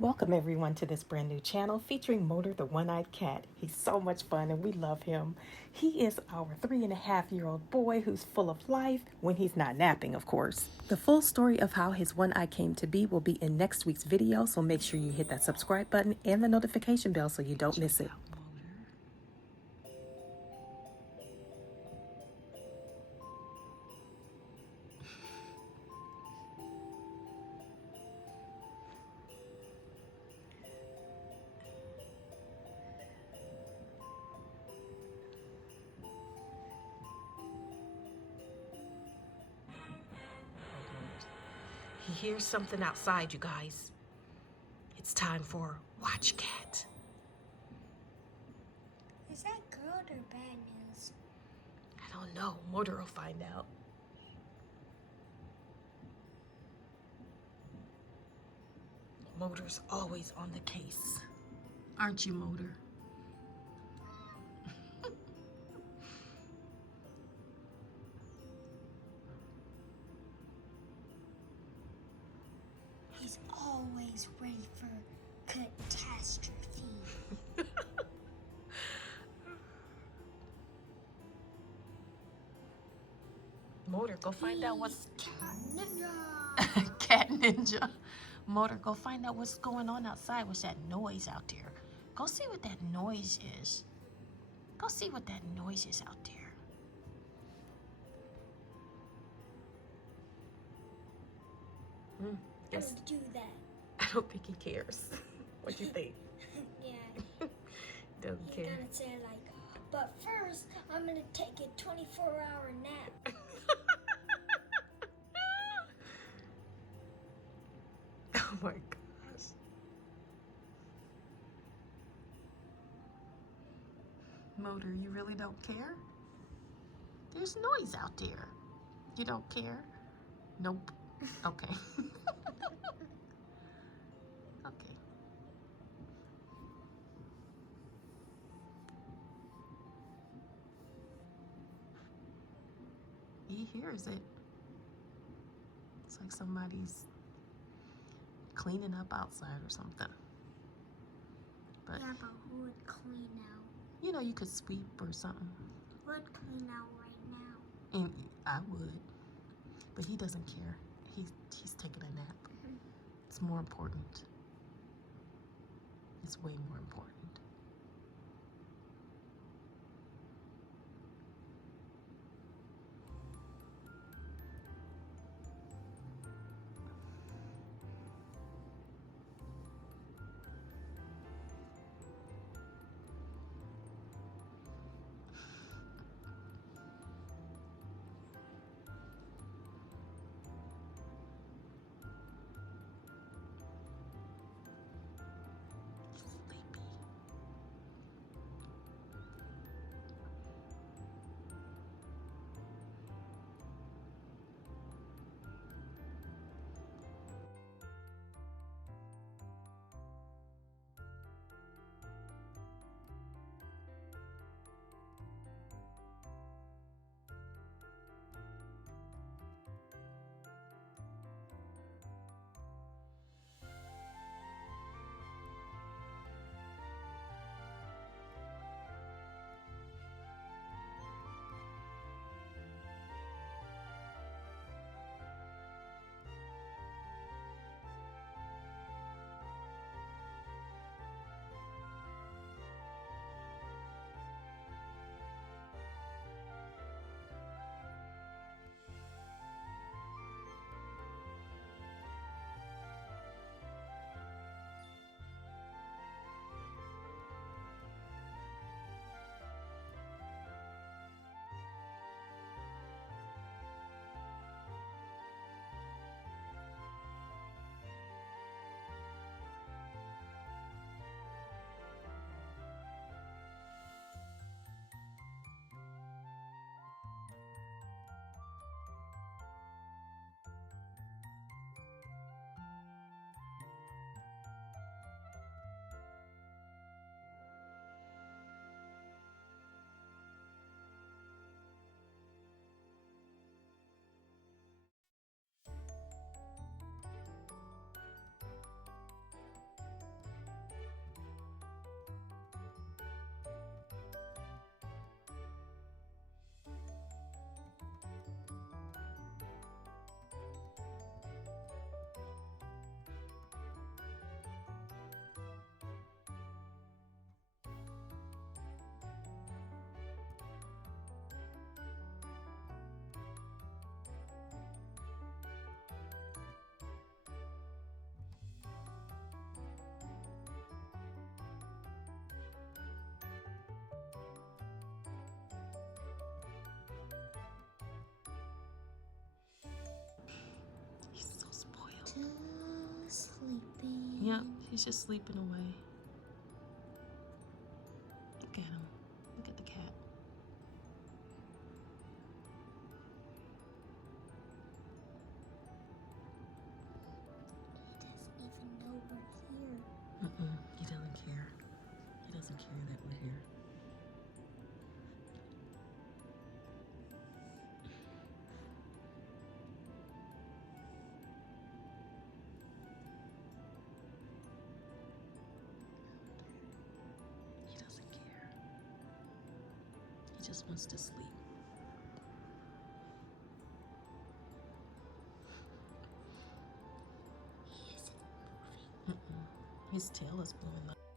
Welcome everyone to this brand new channel featuring Motor the One-Eyed Cat. He's so much fun and we love him. He is our 3.5-year-old boy who's full of life when he's not napping, of course. The full story of how his one eye came to be will be in next week's video, so make sure you hit that subscribe button and the notification bell so you don't miss it. He hears something outside, you guys. It's time for Watch Cat. Is that good or bad news? I don't know. Motor will find out. Motor's always on the case. Aren't you, Motor? He's always ready for catastrophe. Motor, go find out what's... Ninja! Cat Ninja. Motor, go find out what's going on outside. What's that noise out there? Go see what that noise is. Go see what that noise is out there. Yes. Don't do that. I don't think he cares. What do you think? Yeah. Doesn't You care. gotta say like, but first I'm gonna take a 24-hour nap. Oh my gosh. Motor, you really don't care? There's noise out there. You don't care? Nope. Okay. Okay. He hears it. It's like somebody's cleaning up outside or something. But, Yeah, but who would clean out? you know, you could sweep or something. Who would clean out right now? And I would. But he doesn't care. He's taking a nap. It's more important. It's way more important. Sleepy. He's just sleeping away. Look at him. Look at the cat. He doesn't even know we're here. He doesn't care. He doesn't care that we're here. He doesn't care. He just wants to sleep. He isn't moving. His tail is blowing up.